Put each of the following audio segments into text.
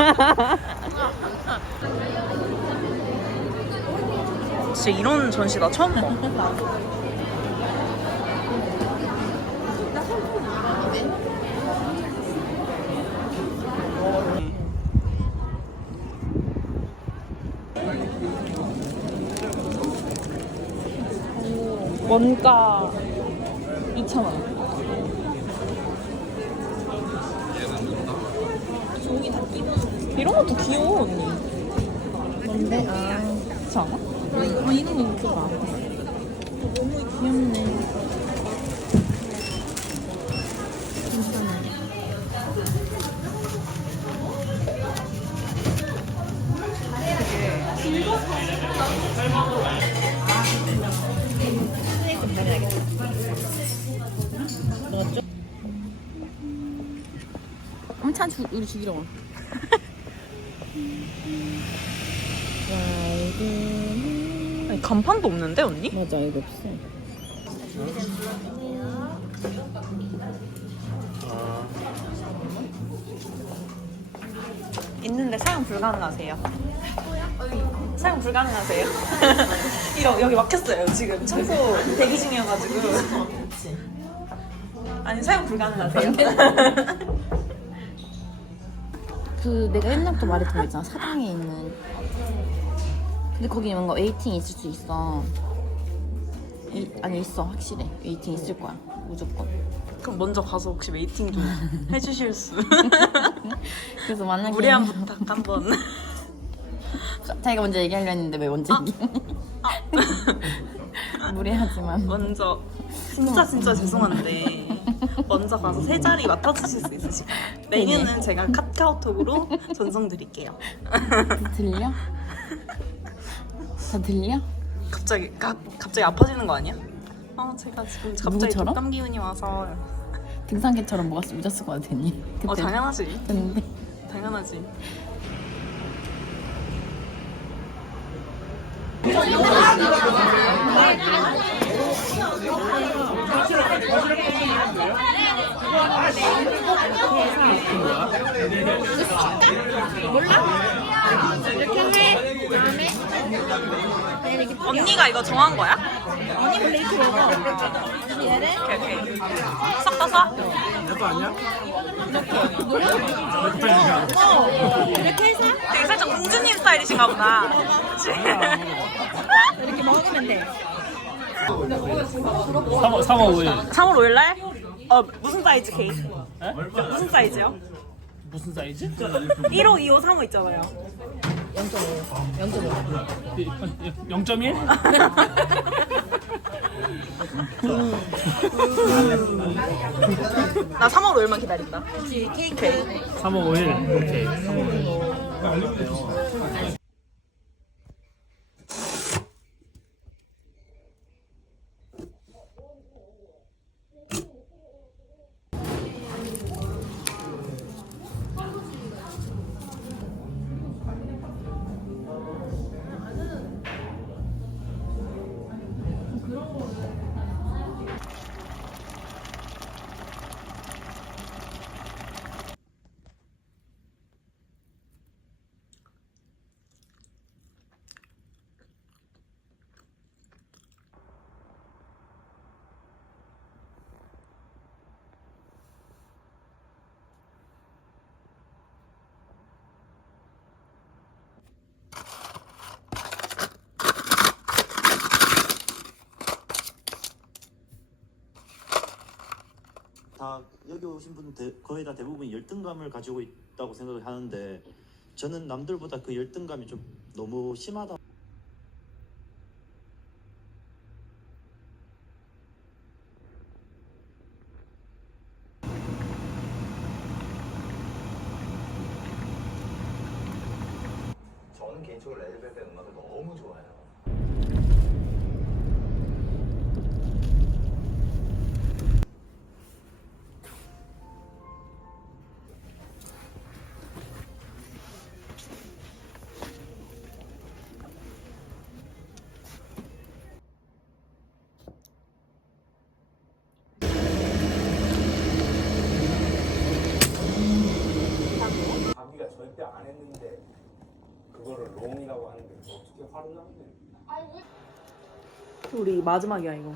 진짜 이런 전시 나 처음 봐. 원가 2,000원. 이런 것도 귀여워 언니. 뭔데? 아, 그렇지 않아? 어, 이런 거 예쁘다. 너무 귀엽네. 엄청 주, 우리 죽이러 와. 와이드. 아니, 간판도 없는데 언니? 맞아, 이거 없어. 있는데 사용 불가능하세요. 사용 불가능하세요. 이러 여기 막혔어요 지금 청소 대기 중이어가지고. 아니 사용 불가능하세요. 그 내가 옛날부터 말했던 거 있잖아 사당에 있는. 근데 거기 뭔가 웨이팅 있을 수 있어. 이, 아니 있어 확실해. 웨이팅 있을 거야 무조건. 그럼 먼저 가서 혹시 웨이팅 좀 해주실 수? 그래서 만약에 무례한 부탁 한번. 자기가 먼저 얘기하려 했는데 왜 먼저 얘기 무례하지만. 먼저. 진짜 진짜 죄송한데 먼저 가서 세 자리 맡아주실 수 있으실까요? 메뉴는 제가 카카오톡으로 전송 드릴게요. 들려? 다 들려? 갑자기 가, 갑자기 아파지는 거 아니야? 아 제가 지금 갑자기 누구처럼? 독감 기운이 와서 등산객처럼 뭐가 쏟았을 됐니? 어 그때 당연하지 됐는데 당연하지 언니가 이거 정한 거야? 언니 블레이크 먹어 오케이 오케이 섞어서 되게 살짝 공주님 스타일이신가 보다. 그치? 이렇게 먹으면 돼. 3월 3월 5일 3월 5일 날? 어, 무슨 사이즈 케이크? 무슨 사이즈요? 무슨 사이즈? 1호, 2호, 3호 있잖아요. 0.1? 나 3월 5일만 기다린다. 케이크. 3월 5일 오케이 3월 5일 다 여기 오신 분은 대- 거의 다 대부분 열등감을 가지고 있다고 생각을 하는데 저는 남들보다 그 열등감이 좀 너무 심하다. 저는 개인적으로 레드벨벳 음악을 너무 좋아해요. 감기가 절대 안 했는데 그거를 롱이라고 하는데 어떻게 화를 나는데? 우리 마지막이야 이거.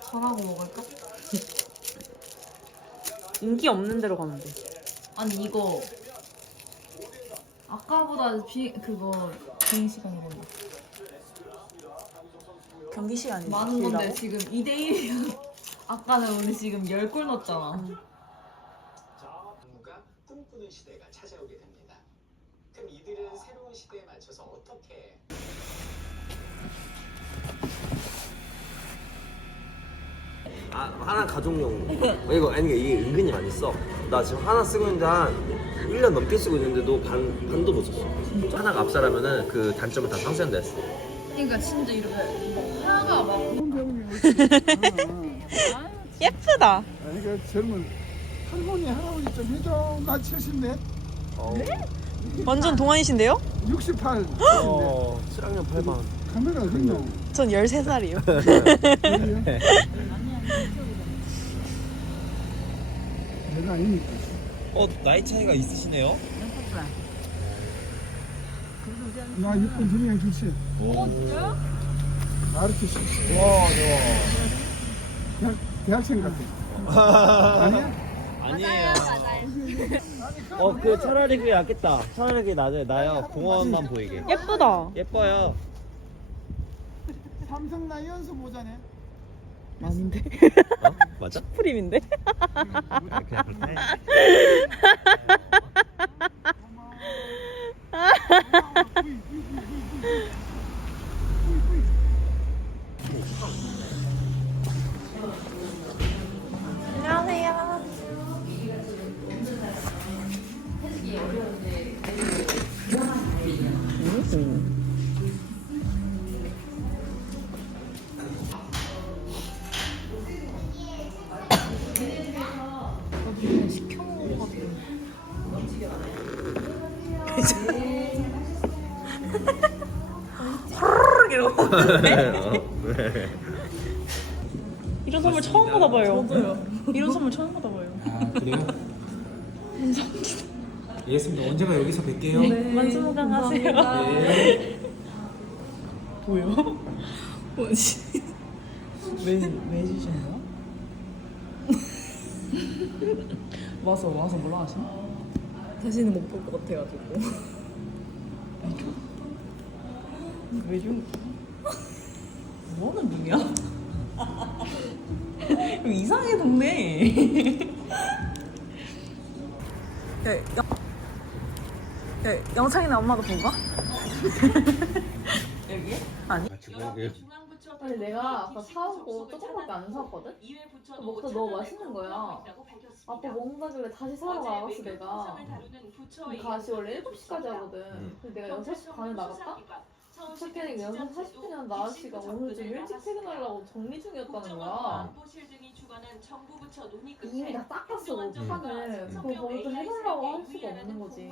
전하고 먹을까? 인기 없는 데로 가면 돼. 아니 이거 아까보다 비 그거 비행 시간이 걸려. 경기 시간이 많은 건데 지금 2대 1이야. 아까는 우리 지금 10골 넣었잖아. 업무가 꿈꾸는 시대가 찾아오게 됩니다. 그럼 이들은 새로운 시대에 맞춰서 어떻게 아, 하나 가족용. 이거 아니 이게 은근히 많이 써. 나 지금 하나 쓰고 있는데 한 1년 넘게 쓰고 있는데도 반 반도 못 썼어. 하나가 앞사라면은 그 단점을 다 상쇄한다 했어. 그러니까 진짜 이렇게 하나가 막 예쁘다. 아니 그 젊은 할머니 할아버지 좀 해줘 나 70네 완전 동안이신데요? 68 어, 7학년 8반. 카메라 그냥 전 13살이요. 내가 아니니까 어, 나이 차이가 있으시네요. 나 6분 전에 주시 어 진짜요? 가르치시 와, 네. 대학, 대학생 같아 아니야? 아니에요. 어, 그 차라리 그게 낫겠다. 차라리 그게 나아요. 나요. 공원만 보이게. 예쁘다. 예뻐요. 삼성 나 연수 보자네 아닌데? 어? 맞아? 프림인데? 그냥 그렇다. 이러고 이런 선물 처음 받아봐요. 저도요. 이런 선물 처음 받아봐요. 아 그래요? 알겠습니다. 언제가 여기서 뵐게요. 네. 만수무강하세요. 네. 뭐요? 뭐지? 왜, 왜 주시는 거야? 와서, 와서 뭐라 하시나? 다시는 못 볼 것 같아가지고. 왜 준, 뭐 하는 중이야? 여기 이상해, 동네. 야, 영, 야, 영창이네 엄마도 본 거? 여기? 아니. 아니 내가 아까 사오고 조금밖에 안 사왔거든? 먹다 너무 맛있는 거야. 아빠 먹는다길래 다시 사러 나갔어 내가. 근데 가시 원래 7시까지 하거든. 근데 내가 6시 반에 나갔다? 도착해니까 6시 40분이나 나 아저씨가 오늘 좀 일찍 퇴근하려고 정리 중이었다는 거야. 이미 다 닦았어 판을. 그걸 거기서 해달라고 할 수가 없는 거지.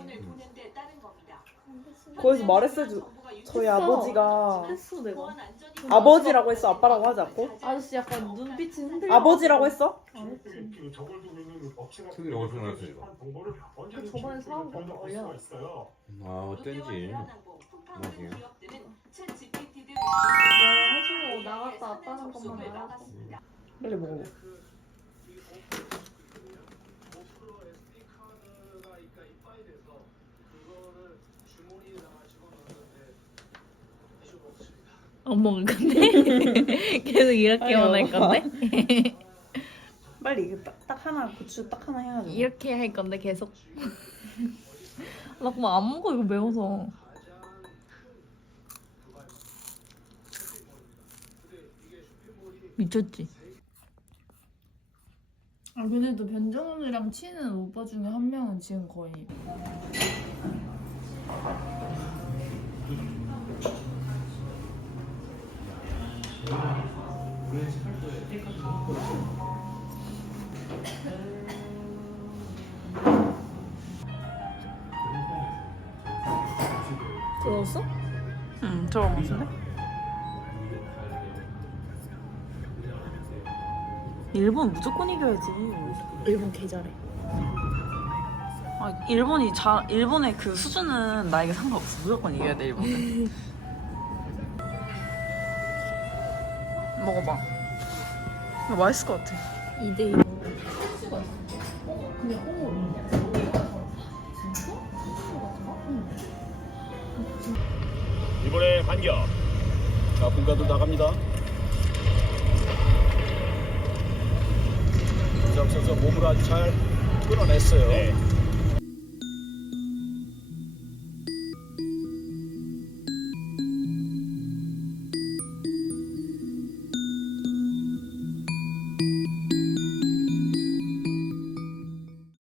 거기서 말했어야지. 저희 했어. 아버지가 했어 내가. 아버지라고 했어. 아빠라고 하지 않고? 아저씨 약간 눈빛이 흔들려. 아버지라고 했어? 안 했지. 저기 어디서 나왔어요 이거? 그 저번에 사온 거 올려. 아 어쩐지. 맞아요. 내가 해주려고 나갔다 왔다는 것만 알았어. 빨리 먹어. 먹을 건데? 계속 이렇게 아니, 원할. 건데? 빨리 이거 딱, 딱 하나 고추 딱 하나 해야지. 이렇게 할 건데 계속. 나 그만 안 먹어 이거 매워서. 미쳤지? 아 그래도 변정훈이랑 치는 오빠 중에 한 명은 지금 거의 들었어? 응, 저거 같은데? 일본 무조건 이겨야지. 일본 개 잘해. 아 일본이 자 일본의 그 수준은 나에게 상관없어. 무조건 이겨야 돼 일본은. 먹어봐. 이거 맛있을 것 같아. 2대2 이번에 반격. 자, 분가도 나갑니다. 김정 선수 몸을 아주 잘 끌어냈어요.